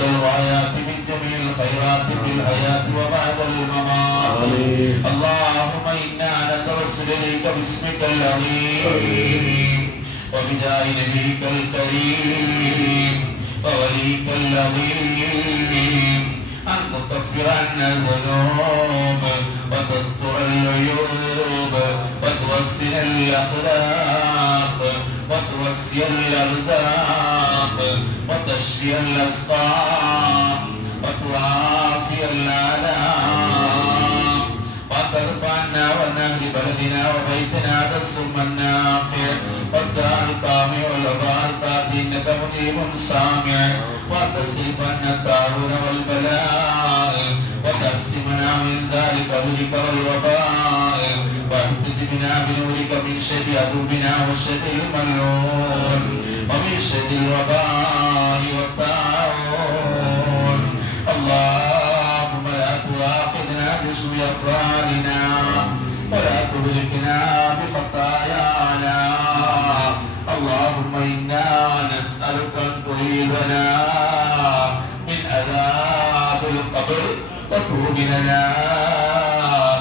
والغايات من جميع الخيرات في الحياة وبعد الممات. اللهم إنا نتوسل إليك باسمك العظيم وبجاه نبيك الكريم ووليك العظيم أن تكفر عنا الذنوب وتستر العيوب وتوسل الأخلاق وتوسع الأرزاق وتشفي الأسقام وتعافي الآلام وترفع عنا والنهر بلدنا وبيتنا السم الناقع والدار القامع والأبار القاضي إنك مجيب سامع وتصرف عنا الطاعون والبلاء وتقسمنا من ذلك ذلك والوباء واحتجبنا بنورك من شر عدونا وشر الملعون ومن شر الوباء والطاعون. اللهم لا تؤاخذنا بسوء أفعالنا ولا تهلكنا بخطايانا. اللهم إنا نسألك أن تعيذنا من عذاب القبر وتوجنا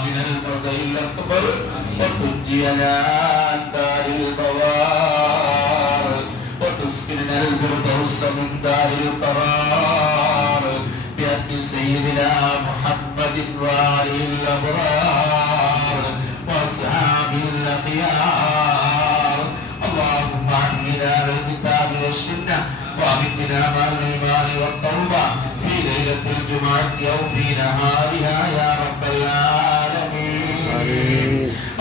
من الفزع الأكبر وتنجينا عن دار البوار وتسكننا الفردوس من دار القرار بأن سيدنا محمد وآله الأبرار وأصحابه الأخيار. اللهم عمنا على الكتاب والسنة وأمتنا مع الإيمان والتوبة في ليلة الجمعة أو في نهارها يا رب العالمين.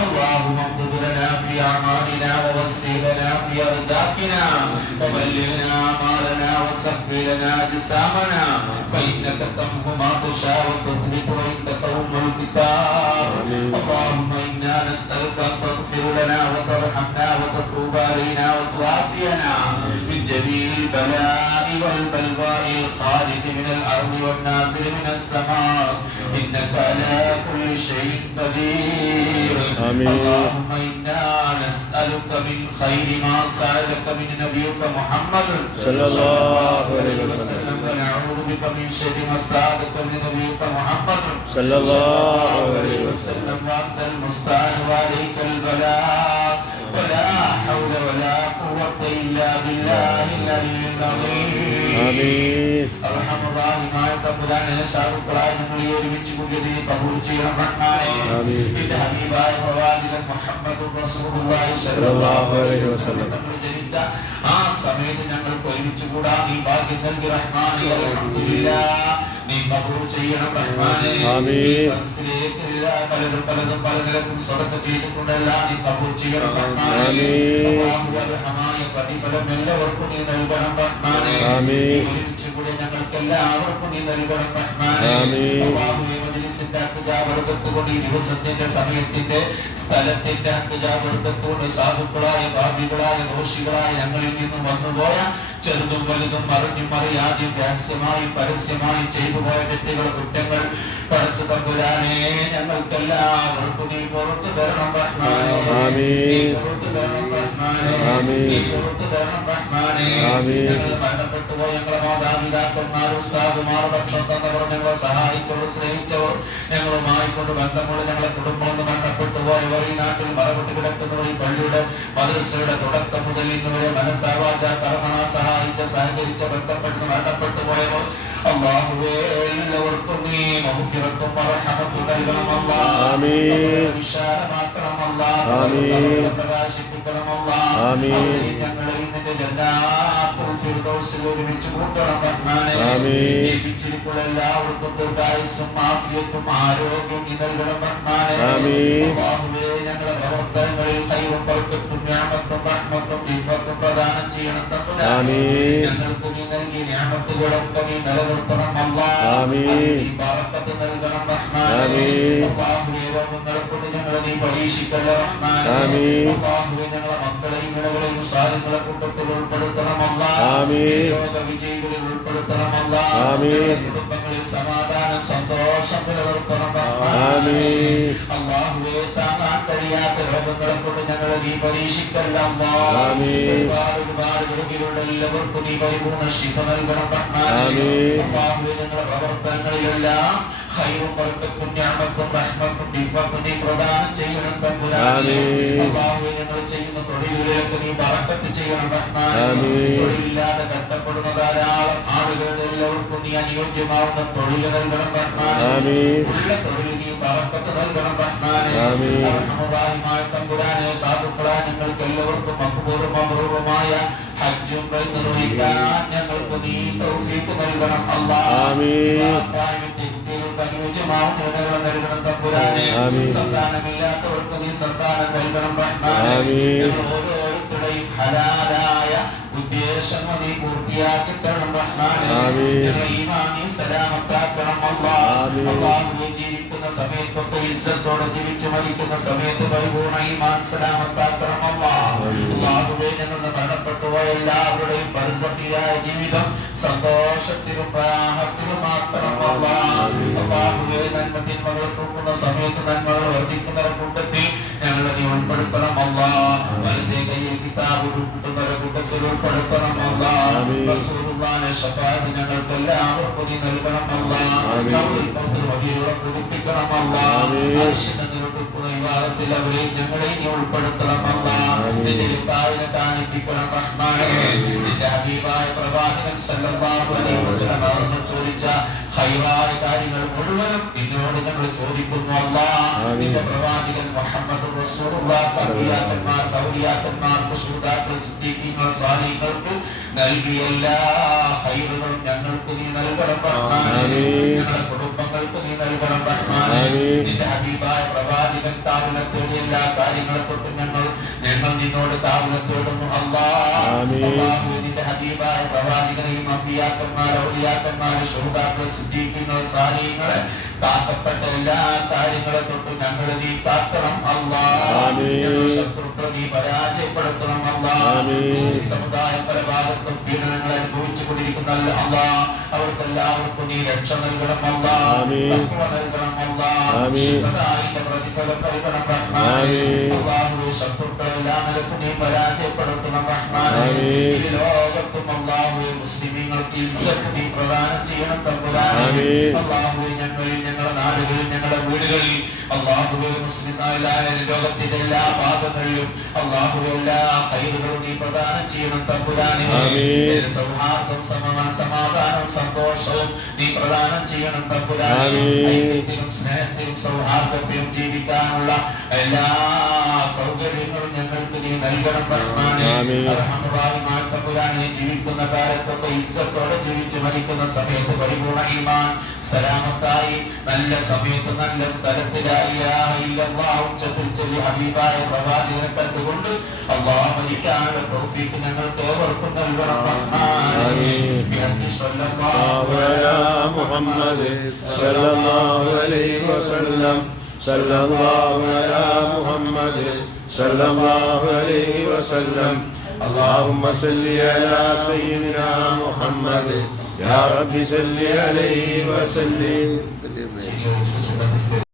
اللهم اغفر لنا في أعمالنا ووسع لنا في أرزاقنا وبلغنا آمالنا وسخر لنا جسامنا فإنك تمحو ما تشاء وتثبت وإنك تؤم الكتاب. اللهم إنا نسألك أن تغفر لنا وترحمنا وتتوب علينا وتعافينا من جميع البلاء والبلواء الخارج من الأرض والنازل من السماء إنك على كل شيء قدير. اللهم إنا نسألك من خير ما سألك من نبيك محمد صلى الله عليه وسلم ونعوذ بك من شر ما استعاذك من نبيك محمد صلى الله عليه وسلم وأنت المستعان وعليك البلاء ولا حول ولا قوة إلا بالله العلي العظيم. آمين. أرحم الراحمين تبارك شاء ഞങ്ങളെ ഒരുമിച്ച് കൂടിയത് കബൂൽ ചെയ്യണം റഹ്മാനേ. നിന്റെ ഹബീബായ പ്രവാചകൻ മുഹമ്മദ് റസൂലുള്ളാഹി സ്വല്ലല്ലാഹു അലൈഹി വസല്ലം തങ്ങൾ ജനിച്ച ആ സമയത്ത് ഞങ്ങൾക്ക് ഒരുമിച്ച് കൂടാൻ നീ ഭാഗ്യം നൽകി റഹ്മാനേ. അൽഹംദുലില്ലാഹ് നീ കബൂൽ ചെയ്യണം റഹ്മാനേ. ആമീൻ. പലതും പല നിലക്കും സദഖ ചെയ്തിട്ടുണ്ടല്ല നീ കബൂൽ ചെയ്യണം റഹ്മാനേ. അല്ലാഹു അർഹമായ പ്രതിഫലം എല്ലാവർക്കും നീ നൽകണം റഹ്മാനേ. ആമീൻ. ഒരുമിച്ച് കൂടി ഞങ്ങൾക്ക് എല്ലാവർക്കും നീ നൽകണം റഹ്മാനേ. അല്ലാഹുവേ മജ്ലിസിന്റെ അത്ജാബർക്കത്തുകൊണ്ട് ഈ ദിവസത്തിന്റെ സമയത്തിന്റെ സ്ഥലത്തിന്റെ അത്ജാബർക്കത്തുകൊണ്ട് സാധുക്കളായ പാപികളായ ദോഷികളായ ഞങ്ങളിൽ നിന്നും വന്നുപോയ ചെറുതും വലുതും അറിഞ്ഞും അറിയാതെയും രഹസ്യമായി പരസ്യമായി ചെയ്തു പോയ വ്യക്തികൾ കുറ്റങ്ങൾ പടച്ചു തമ്പുരാനെ ഞങ്ങൾക്കെല്ലാവർക്കും നീ പുറത്തു തരണം റഹ്മാനേ. പുറത്തു തരണം റഹ്മാനേ. പുറത്തു തരണം റഹ്മാനേ. ഞങ്ങൾ മരണപ്പെട്ടു പോയ ഞങ്ങളെ മാതാപിതാക്കന്മാർ ഉസ്താദുമാർ ഭക്ഷണം തന്നവർ ഞങ്ങളെ സഹായിച്ചവർ സ്നേഹിച്ചവർ ഞങ്ങളുമായി കൊണ്ട് ബന്ധമുള്ള ഞങ്ങളെ കുടുംബം മരണപ്പെട്ടു പോയവർ ഈ നാട്ടിൽ മറവിട്ട് കിടക്കുന്നവർ ഈ പള്ളിയുടെ മദ്രസയുടെ തുടക്കം മുതൽ ഇന്നുവരെ മനസ്സാവാച കർമ്മണ സഹായിച്ച സഹകരിച്ച ബന്ധപ്പെട്ട് മരണപ്പെട്ടു പോയവർ അല്ലാഹുവേ എല്ലാവർക്കും നീ മഗ്ഫിറത്തും റഹ്മത്തും നൽകണം അല്ലാഹ്. ആമീൻ. വിശാലമാക്കണം അല്ലാഹ്. ആമീൻ. പ്രകാശിപ്പിക്കണം അല്ലാഹ്. ആമീൻ. ഞങ്ങളെ നിന്റെ ജന്നാത്തുൽ ഫിർദൗസിൽ ഒരുമിച്ച് കൂട്ടണം റഹ്മാനേ. ആമീൻ. ജീവിച്ചിരിപ്പുള്ള എല്ലാവർക്കും ദീർഘായുസ്സും ആഫിയത്തും ആരോഗ്യവും നീ നൽകണം റഹ്മാനേ. ആമീൻ. അല്ലാഹുവേ ഞങ്ങളുടെ പ്രവർത്തനങ്ങളിൽ ഖൈറും ബർക്കത്തും നിഅമത്തും റഹ്മത്തും ഇഫത്തും പ്രദാനം ചെയ്യണം തമ്പുരാനേ. ആമീൻ. ഞങ്ങൾക്ക് നീ നൽകിയ നിഅമത്തുകളൊക്കെ നീ നിലനിർത്തണം അല്ലാഹ്. ആമീൻ. നീ ബറക്കത്ത് നൽകണം റഹ്മാനേ. ആമീൻ. അല്ലാഹുവേ ഞങ്ങളെ കൊണ്ട് ഞങ്ങളെ നീ പരീക്ഷിക്കല്ലേ റഹ്മാനേ. ആമീൻ. അല്ലാഹുവേ ഞങ്ങളെ മക്കളെയും ഇണകളെയും സാലിഹുകളെ കൂട്ടത്തിൽ ഉൾപ്പെടുത്തണം അല്ലാഹ്. ആമീൻ. ലോക വിജയികളിൽ ഉൾപ്പെടുത്തണം അല്ലാഹ്. ആമീൻ. കുടുംബങ്ങളിൽ സമാധാനം സന്തോഷം ദോഷം നിലനിർത്തണം റഹ്മാനേ. അല്ലാഹുവേ താങ്ങാൻ കഴിയാത്ത രോഗങ്ങളെ കൊണ്ട് ഞങ്ങളെ നീ പരീക്ഷിക്കല്ല അല്ലാഹ്. ഒരുപാട് രോഗികളുടെ എല്ലാവർക്കും നീ പരിപൂർണ്ണ ശിഫ നൽകണം റഹ്മാനേ. അല്ലാഹുവേ ഞങ്ങളുടെ പ്രവർത്തനങ്ങളിലെല്ലാം ഖൈറും ബർക്കത്തും നിഅമത്തും റഹ്മത്തും ഇഫ്ഫത്തും നീ പ്രദാനം ചെയ്യണം തമ്പുരാനേ. അല്ലാഹുവേ ഞങ്ങൾ ചെയ്യുന്ന തൊഴിലുകളിലൊക്കെ നീ ബറക്കത്ത് ചെയ്യണം റഹ്മാനേ. തൊഴിലില്ലാതെ കഷ്ടപ്പെടുന്ന ധാരാളം ആളുകളുടെ എല്ലാവർക്കും നീ അനുയോജ്യമാവുന്ന തൊഴിൽ നൽകണം റഹ്മാനേ. ഉള്ള തൊഴിൽ നീ ബറക്കത്ത് നൽകണം റഹ്മാനേ. റഹ്മാനായ തമ്പുരാനേ, സാധുക്കളായ ഞങ്ങൾക്ക് എല്ലാവർക്കും മഖ്ബൂലും മബ്റൂറുമായ ഹജ്ജും നിർവഹിക്കാൻ ഞങ്ങൾക്ക് നീ തൗഫീഖ് നൽകണം അല്ലാഹ്. സന്താനമില്ലാത്തവർക്ക് നീ സന്താനം നൽകണം റഹ്മാനേ. ഓരോരുത്തരുടെയും ഹലാലായ ഉദ്ദേശങ്ങൾ നീ പൂർത്തിയാക്കി തരണം റഹ്മാനേ. ഈമാൻ നീ സലാമത്താക്കണം അല്ലാഹ്. അല്ലാഹുവേ ജീവിക്കുന്ന സമയത്തൊക്കെ ഇസ്സത്തോടെ ജീവിച്ചു മരിക്കുന്ന സമയത്ത് പരിപൂർണ്ണ ഈമാൻ സലാമത്താക്കണം അല്ലാഹ്. അല്ലാഹുവേ ഞങ്ങളുടെ മരണപ്പെട്ടുപോയ എല്ലാവരുടെയും ബർസഖിയായ ജീവിതം സന്തോഷത്തിലും റാഹത്തിലും ആക്കണം അല്ലാഹ്. അല്ലാഹുവേ നന്മ തിന്മകൾ തൂക്കുന്ന സമയത്ത് നന്മകൾ വർദ്ധിക്കുന്നവരുടെ കൂട്ടത്തിൽ ഞങ്ങളെ നീ ഉൾപ്പെടുത്തണം അല്ലാഹ്. വലത്തെ കയ്യിൽ കിതാബ് കിട്ടുന്നവരുടെ കൂട്ടത്തിൽ ഉൾപ്പെടുത്തണം അല്ലാഹ്. റസൂലുള്ളാഹിന്റെ ശഫാഅത്ത് ഞങ്ങൾക്ക് എല്ലാവർക്കും നീ നൽകണം അല്ലാഹ്. വഴിയിലൂടെ കുടിപ്പിക്കണം അല്ലാഹ്. വിവാദത്തിൽ അവരെയും ഞങ്ങളെയും നീ ഉൾപ്പെടുത്തണം അല്ലാഹ്. നിന്റെ ലിഖായിനെ കാണിപ്പിക്കണം റഹ്മാനേ. നിന്റെ ഹബീബായ പ്രവാചകൻ സല്ലല്ലാഹു അലൈഹി വസല്ലം അവരോട് ചോദിച്ച ഖൈറായ കാര്യങ്ങൾ മുഴുവനും നിന്നോട് ഞങ്ങൾ ചോദിക്കുന്നു അല്ലാഹ്. നിന്റെ പ്രവാചകൻ മുഹമ്മദ് റസൂലുള്ളാഹി അമ്പിയാക്കന്മാർ ഔലിയാക്കന്മാർ ശുഹദാക്കൾ സിദ്ദീഖീങ്ങൾ സ്വാലിഹീങ്ങൾക്ക് നൽകിയ എല്ലാ ഖൈറുകളും ഞങ്ങൾക്ക് നീ നൽകണം റഹ്മാനേ. ഞങ്ങളുടെ കുടുംബങ്ങൾക്ക് നീ നൽകണം റഹ്മാനേ. നിന്റെ ഹബീബായ പ്രവാചകൻ താവലത്തോടെ എല്ലാ കാര്യങ്ങളെ തൊട്ടും ഞങ്ങൾ നിന്നോട് താവലത്തോടുന്നു അല്ലാഹ്. നിന്റെ ഹബീബായ പ്രവാചകനെയും അമ്പിയാക്കന്മാർ ഔലിയാക്കന്മാർ ശുഹദാക്കൾ സിദ്ദീഖീങ്ങൾ സ്വാലിഹീങ്ങളെ കാക്കപ്പെട്ട എല്ലാ കാര്യങ്ങളെ തൊട്ടും ഞങ്ങൾ നീ കാക്കണം അല്ലാഹ്. ശത്രുക്കളെ നീ പരാജയപ്പെടുത്തണം അല്ലാഹ്. സമുദായം പല ഭാഗത്തും പീഡനങ്ങൾ അനുഭവിച്ചു കൊണ്ടിരിക്കുന്ന അല്ലാഹ് അവർക്കെല്ലാവർക്കും നീ രക്ഷ നൽകണം അല്ലാഹ്. തഖ്വ നൽകണം അല്ലാഹ്. ശുഹദായിന്റെ പ്രതിഫലം നൽകണം റഹ്മാനേ. അല്ലാഹുവേ ശത്രുക്കളെല്ലാം നിനക്ക് നീ പരാജയപ്പെടുത്തണം റഹ്മാനേ. ഈ ലോകത്തും അല്ലാഹുവേ മുസ്ലിമീങ്ങൾക്ക് ഇസ്സത്ത് നീ പ്രദാനം ചെയ്യണം തമ്പുരാനേ. അല്ലാഹുവേ ഞങ്ങളുടെ നാടുകളിൽ ഞങ്ങളുടെ വീടുകളിൽ അല്ലാഹുവേ മുസ്ലിമായ ലോകത്തിന്റെ എല്ലാ ഭാഗങ്ങളിലും അല്ലാഹുവേ എല്ലാ ഖൈറുകളും നീ പ്രദാനം ചെയ്യണം തമ്പുരാനേ. സൗഹാർദ്ദം സമാധാനവും സന്തോഷവും നീ പ്രദാനം ചെയ്യണം തമ്പുരാനേ. ഐക്യത്തിലും സ്നേഹത്തിലും സൗഹാർദ്ദത്തിലും ജീവിക്കാനുള്ള എല്ലാ സൗകര്യങ്ങളും ഞങ്ങൾക്ക് നീ നൽകണം റഹ്മാനേ. റഹ്മാനായ തമ്പുരാനേ, ജീവിക്കുന്ന കാലത്തൊക്കെ ഇസ്സത്തോടെ ജീവിച്ചു മരിക്കുന്ന സമയത്ത് പരിപൂർണ്ണ ഈമാൻ സലാമത്തായി നല്ല സമയത്ത് നല്ല സ്ഥലത്ത് ലാ ഇലാഹ ഇല്ലല്ലാഹു ചൊല്ലി ഹബീബായ പ്രവാചകനെ കണ്ടുകൊണ്ട് അല്ലാഹു മരിക്കാനുള്ള തൗഫീഖ് ഞങ്ങൾക്ക് ഏവർക്കും നൽകണം റഹ്മാനേ. സ്വല്ലല്ലാഹു അലാ മുഹമ്മദ് സ്വല്ലല്ലാഹു അലൈഹി വസല്ലം സല്ലല്ലാഹു അലാ മുഹമ്മദ് സല്ലല്ലാഹു അലൈഹി വസല്ലം. اللهم صل على سيدنا محمد يا رب صل عليه وسلم.